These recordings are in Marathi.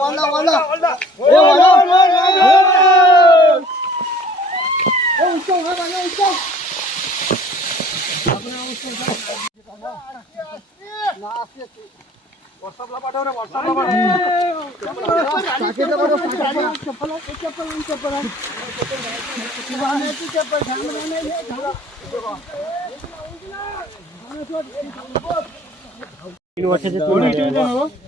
올라 올라 올라. 올라. 올라? 여기 있어 가봐 여기 있어 చెప్పాలి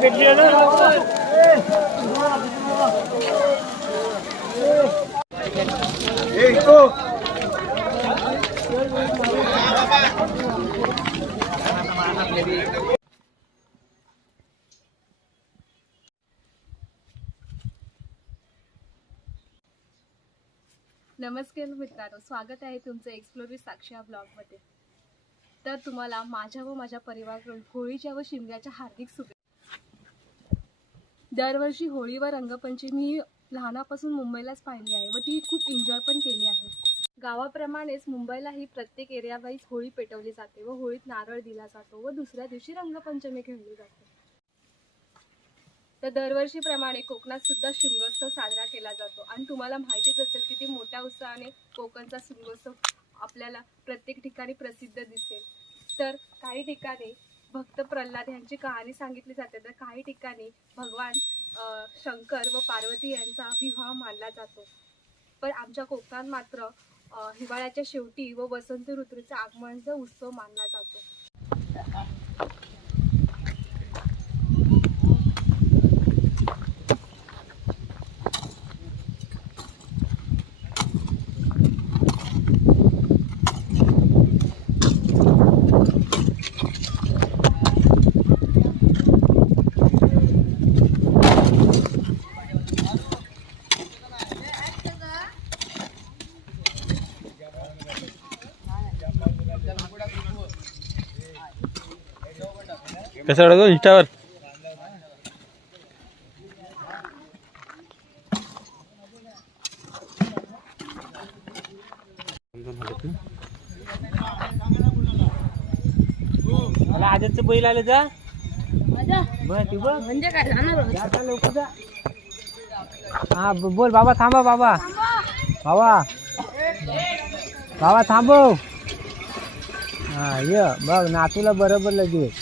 કેટલી नमस्कार मित्रांनो स्वागत आहे तुमचं एक्सप्लोरी साक्षी या ब्लॉगमध्ये. तर तुम्हाला माझ्या व माझ्या परिवाराकडून होळीच्या व शिमग्याच्या हार्दिक शुभेच्छा. दरवर्षी होळी व रंगपंचमी लहानापासून मुंबईलाच पाहिली आहे व ती खूप एन्जॉय पण केली आहे. गावाप्रमाणेच मुंबईलाही प्रत्येक एरियावाईज होळी पेटवली जाते व होळीत नारळ दिला जातो व दुसऱ्या दिवशी रंगपंचमी खेळली जाते. तर दरवर्षीप्रमाणे कोकणात सुद्धा शिमगोत्सव साजरा केला जातो. आणि तुम्हाला माहितीच असेल किती मोठ्या उत्साहाने कोकणचा शिमगोत्सव आपल्याला प्रत्येक ठिकाणी प्रसिद्ध दिसेल. तर काही ठिकाणी भक्त प्रल्हाद यांची कहाणी सांगितली जाते. तर काही ठिकाणी भगवान शंकर व पार्वती यांचा विवाह मानला जातो. पण आमच्या कोकणात मात्र हिवाळ्याच्या शेवटी व वसंत ऋतूचा आगमनाचा उत्सव मानला जातो. कसं अडतो इंस्टावर? मला आजचं बैल आलं जा. बरं ती बघ. म्हणजे काय जा आता लवकर जा. हा ब- बोल बाबा थांबा बाबा. बाबा. बाबा थांबव. हा ये बघ नातूला बरोबर लगेच. चल.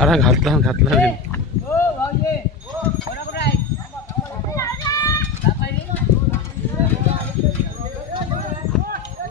अरे घातला घातला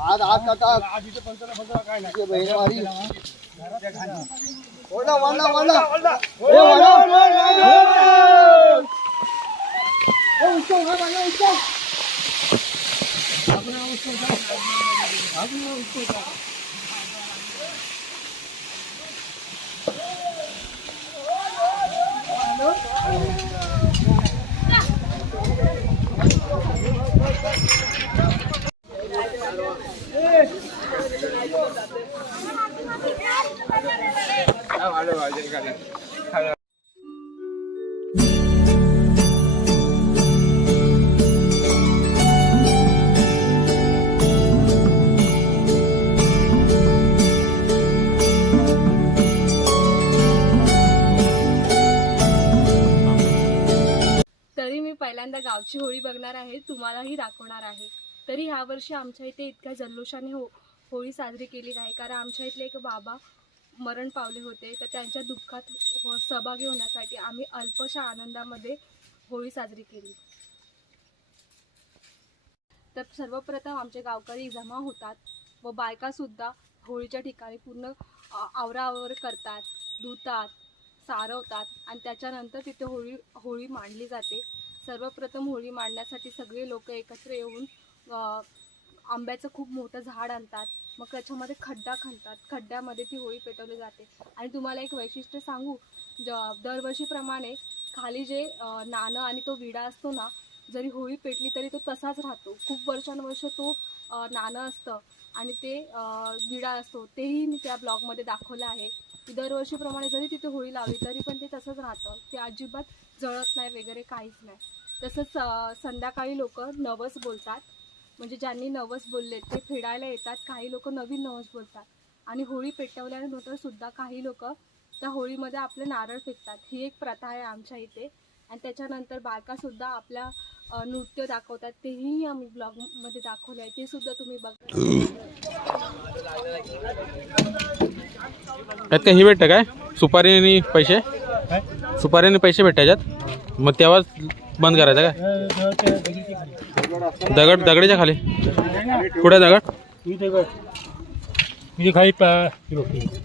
आज आज काका आधीचं पंचला पंचला काय नाही. बहिरेवाडी ओरडा वाला वाला ए वाला ए उठो हा वाला उठो आपण उठो आपण उठो Hello? वर्षी आमच्या इथे इतक्या जल्लोषाने हो होळी साजरी केली नाही. कारण आमच्या इथले एक बाबा मरण पावले होते. तर त्यांच्या दुःखात हो- सहभागी होण्यासाठी आम्ही अल्पशा आनंदामध्ये होळी साजरी केली. तर सर्वप्रथम आमचे गावकरी जमा होतात व बायकासुद्धा होळीच्या ठिकाणी पूर्ण आवराआवर करतात धुतात सारवतात आणि त्याच्यानंतर तिथे होळी होळी मांडली जाते. सर्वप्रथम होळी मांडण्यासाठी सगळे लोक एकत्र येऊन आंब्याचं खूप मोठं झाड आणतात. मग त्याच्यामध्ये खड्डा खणतात. खड्ड्यामध्ये ती होळी पेटवली जाते. आणि तुम्हाला एक वैशिष्ट्य सांगू. ज दरवर्षीप्रमाणे खाली जे नाणं आणि तो विडा असतो ना जरी होळी पेटली तरी तो तसाच राहतो. खूप वर्षानुवर्ष तो नाणं असतं. आणि ते विडा असतो. तेही मी त्या ब्लॉगमध्ये दाखवलं आहे. की दरवर्षीप्रमाणे जरी तिथे होळी लावली तरी पण ते तसंच राहतं. ते अजिबात जळत नाही वगैरे काहीच नाही. तसंच संध्याकाळी लोक नवस बोलतात. म्हणजे ज्यांनी नवस बोलले ते फेडायला येतात काही लोक नवीन नवस बोलतात. आणि होळी पेटवल्यानंतर सुद्धा काही लोक त्या होळीमध्ये आपले नारळ फेकतात. ही एक प्रथा आहे आमच्या इथे. आणि त्याच्यानंतर बायकासुद्धा आपल्या नृत्य दाखवतात. तेही आम्ही ब्लॉगमध्ये दाखवलं आहे ते सुद्धा तुम्ही बघा. काय हे भेटतं काय? सुपारी आणि पैसे? सुपारी आणि पैसे भेटतात याच्यात मग तेव्हाच बंद करायचं काय? दगड दगडीच्या खाली. कुठे दगड? खाली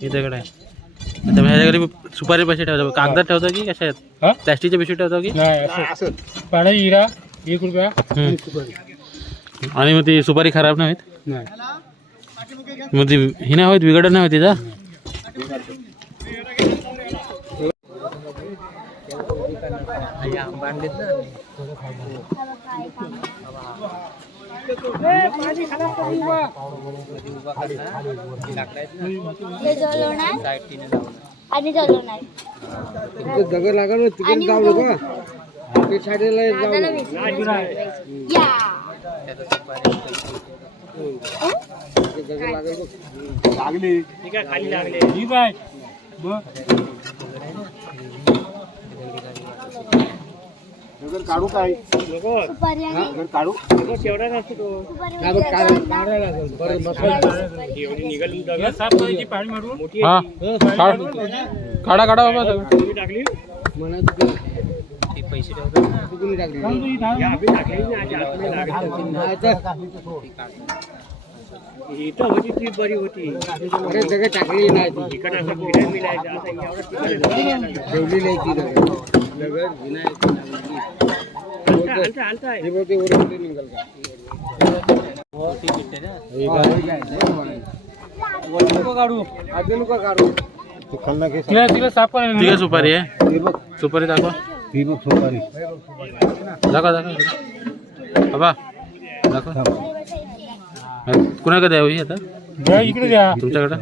ही दगड आहे. सुपारी पैसे ठेवतो. कागदात ठेवतो की कशा आहेत? प्लॅस्टिकच्या पिशवी ठेवतो की? हिरा एक रुपया. आणि मग ती सुपारी खराब नाही होत? मग ती ही नाही होत बिघडत नाही होत तिचा ते जळलो नाही आणि नाही दगड लागल आणि जाऊ नको. ते विसरून या. लागली ठीक आहे सुपारी आणि दगड काढू सुपारी काय? साफ करायची पाणी मारून हा. काढ. काढा काढा बाबा. कोणी टाकली नाही तर. अरे दगड टाकली नाही. ती ठेवली नाही ती दगड दगड विनायक हे बघ ते वर कुठे निघाल का काढू आधी लोक काढू तिला तिला साफ करायला ती काय सुपारी आहे सुपारी दाखवा ही बघ सुपारी दाखवा दाखवा बाबा दाखवा कुणाकडे द्यावी आता द्या इकडे द्या तुमच्याकडं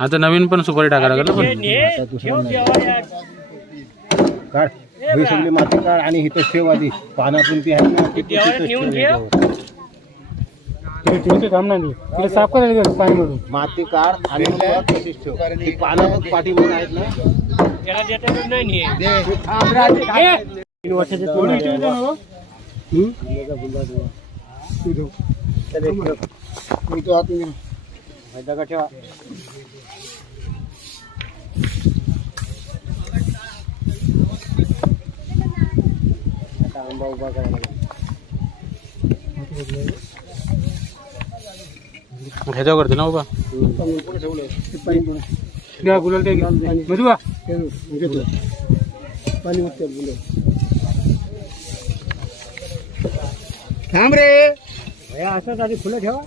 आता नवीन पण सुपारी टाकायला लागेल ना पण काढ ही सगळी माती काढ आणि इथं ठेव आधी पानातून ती आहे ना ती ठेव याच्यावर. तिला साफ करायला गेलं पाणी मारून माती काढ आणि मग परत तशीच ठेव ती पानं मग पाठीमध्ये आहेत ना? तीन वर्षाचे तू थोडी नाही. इकडे द्या ना. हम्म? तू ठेव. तांबा उभा करायला ह्याच्यावर करते ना उभा? घ्या गुलाल ते मधू घेतो पाणी उठते गुलाल. थांब रे. असंच आधी फुलं ठेवा.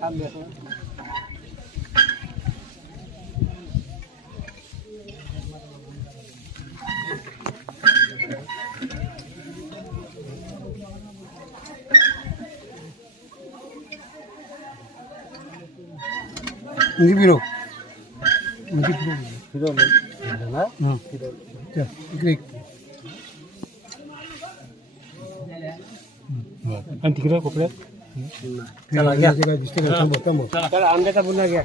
काम फिरव म्हणजे फिरव हां चल, इकडे एक. आणि तिकडे कोपऱ्यात चला घ्या काय दिसते का थांबव, थांबव. आंब्याचा पुन्हा घ्या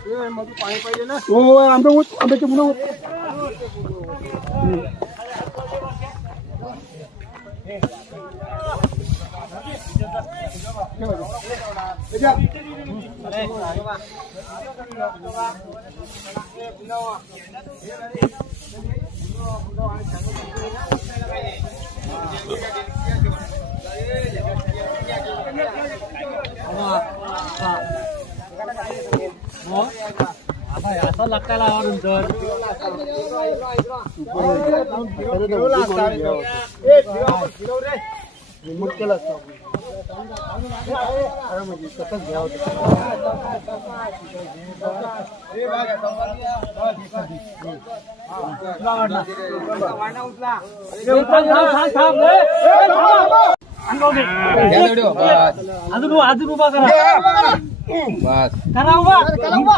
हो हो आंबे होत आंब्याचे पुन्हा होत असं लागतायला नंतर मग केला असता अरे म्हणजे तसंच घ्यावं अजून अजून उभा करा करा उभा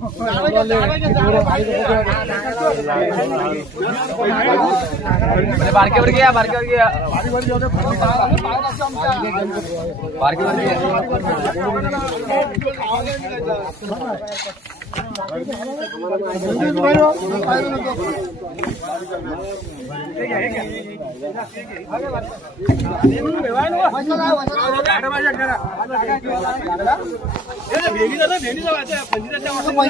नाही. तसा नाही आपण. वर- वर- वर- असा फिरवा. असा बा. बाकी नाही.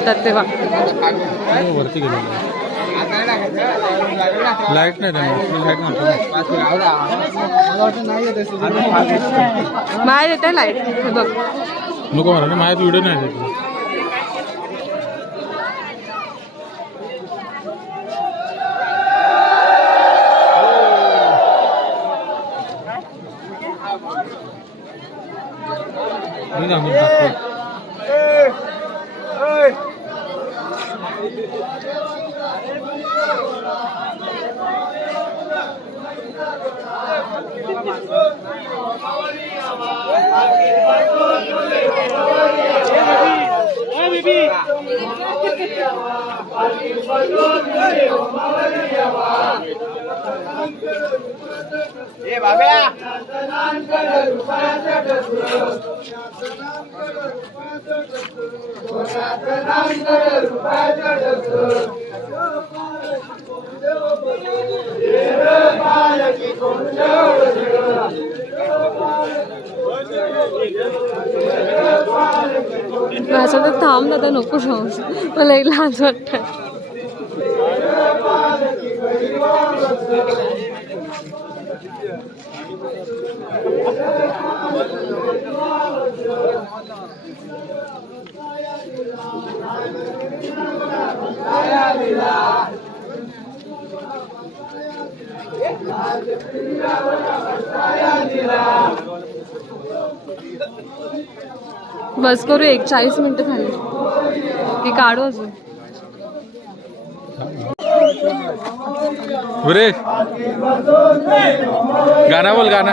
बोलतात तेव्हा. वरती गेलो. लाइट नाही बाहेर येते लाइट हे बघ. नको मला माझ्यात व्हिडिओ नाही ఏ బాబా ఏ బాలకి కొంచెం असं तर थांब दादा नको जाऊस मला एक लाज वाटत बस करू एक चाळीस मिनिटं झाली की काढू अजून. सुरेश गाणं बोल गाणं.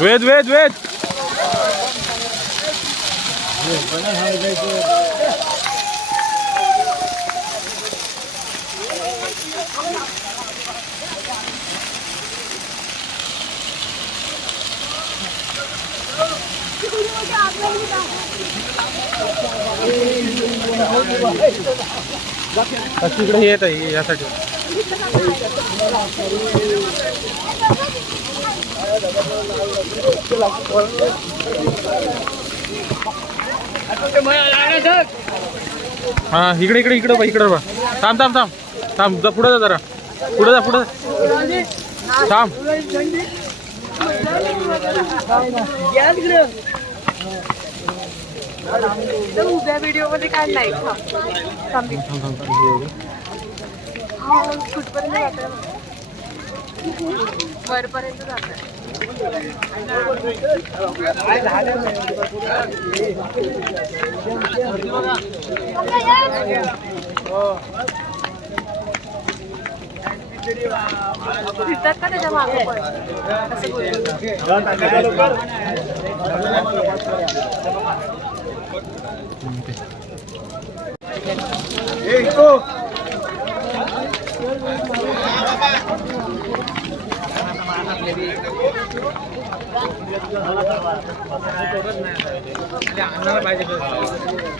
Wait, wait, wait. Thank you. तिकडे हे येत आहे यासाठी. हा इकडे इकडे इकडे बा इकडे बा थांब थांब थांब. थांब जा पुढे जा जरा. पुढे जा पुढे थांब. थांब उद्या व्हिडिओ मध्ये काढलाय थांब. कुठपर्यंत जात वरपर्यंत जात फिरतात का त्याच्या मागे पण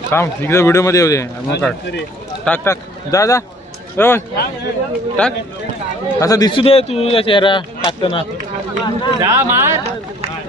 काम बोलतो. इकडे व्हिडिओमध्ये येऊ दे. मग काढ. टाक टाक. जा जा. टाक. असं दिसू दे तुझा चेहरा टाकताना.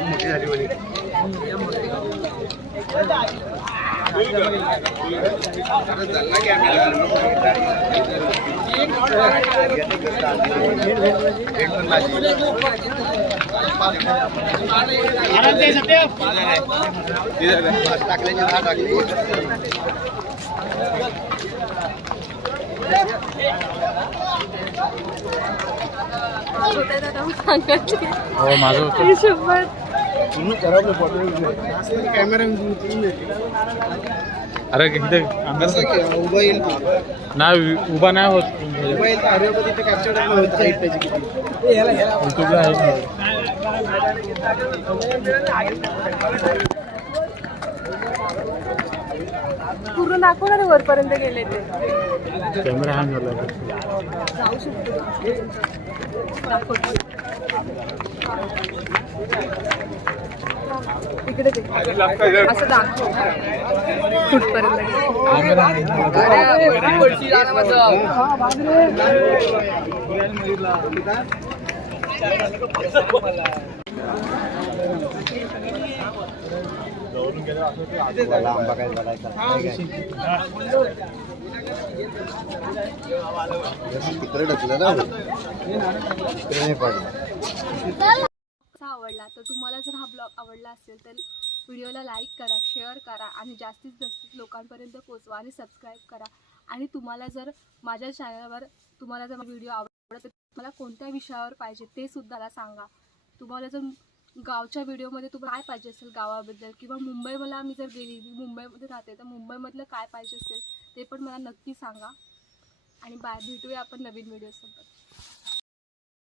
मोठी झाली म्हणे. टाकल्याची दहा टाकली हो माझं होतं. शंभर. अरे इथे उभं येईल नाही उभा नाही होत पूर्ण दाखवणार वरपर्यंत गेले ते. कॅमेरा हँग झाला. जाऊ शकतो. दाखवतो इकडे असं दाखव. कुठपर्यंत? आंबा काय झाला तिकडे ढकलं ना तिकडे नाही आवडला तर तुम्हाला जर हा ब्लॉग आवडला असेल तर व्हिडिओला लाईक करा शेअर करा आणि जास्तीत जास्त लोकांपर्यंत पोचवा आणि सबस्क्राईब करा. आणि तुम्हाला जर माझ्या चॅनलवर तुम्हाला जर व्हिडिओ आवडला तर तुम्हाला कोणत्या विषयावर पाहिजे ते सुद्धा मला सांगा. तुम्हाला जर गावच्या व्हिडिओमध्ये तुम्हाला काय पाहिजे असेल गावाबद्दल किंवा मुंबई मला आम्ही जर गेली मुंबईमध्ये राहते तर मुंबईमधलं काय पाहिजे असेल ते पण मला नक्की सांगा. आणि बाय भेटूया आपण नवीन व्हिडिओसोबत